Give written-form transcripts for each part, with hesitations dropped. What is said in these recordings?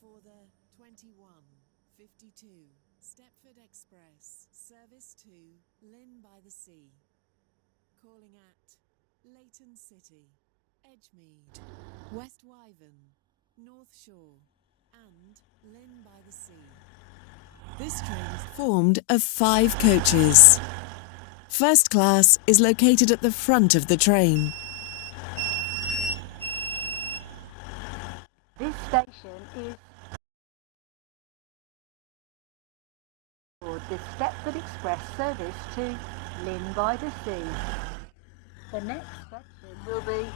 For the 21:52 Stepford Express service to Lynn by the Sea, calling at Leighton City, Edgemead, West Wyvern, North Shore and Lynn by the Sea. This train is formed of 5 coaches. First class is located at the front of the train. This station is the Stepford Express service to Lynn by the Sea. The next station will be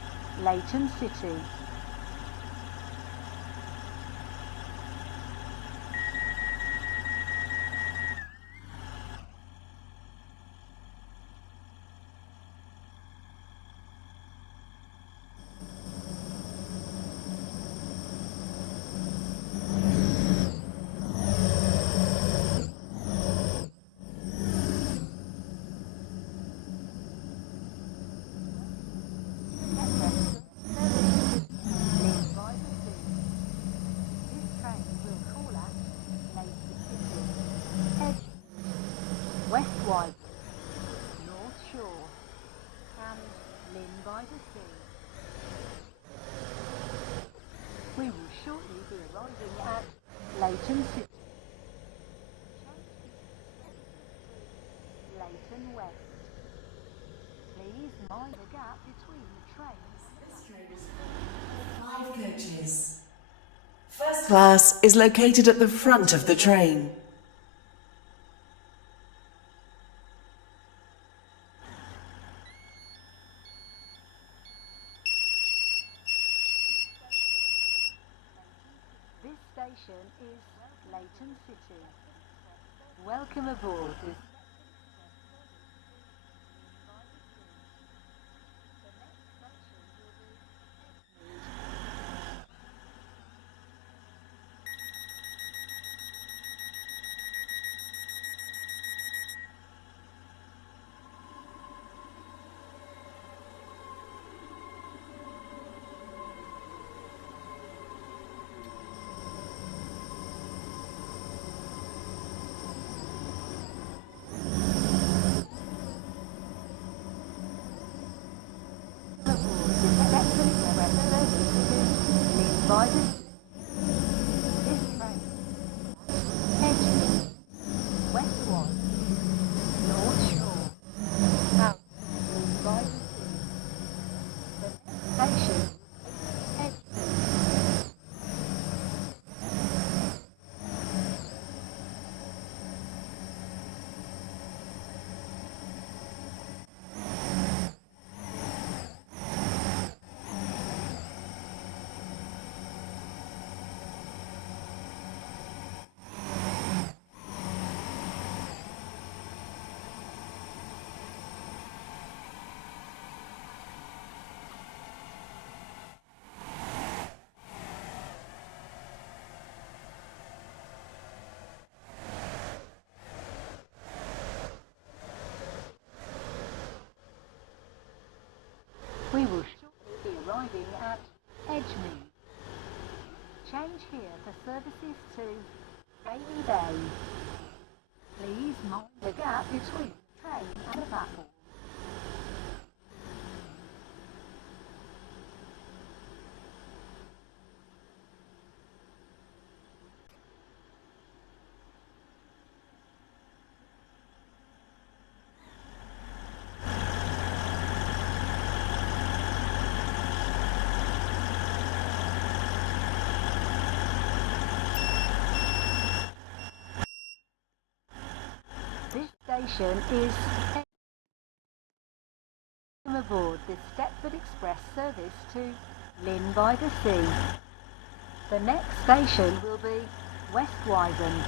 Leighton City. West Wyvern, North Shore and Lynn by the Sea. We will shortly be arriving at Leighton City. Leighton West. Please mind the gap between the trains. This train is full of 5 coaches. First class is located at the front of the train. This station is Leighton City. Welcome aboard. By the this train, Edgemead, West Wyvern, North Shore, out by the sea. The next station, Edgemead. We will shortly be arriving at Edgemead. Change here for services to Bailey Bay. Please mind the gap between the train and the platform. This station is welcome aboard the Stepford Express service to Lynn by the Sea. The next station will be West Wyvern.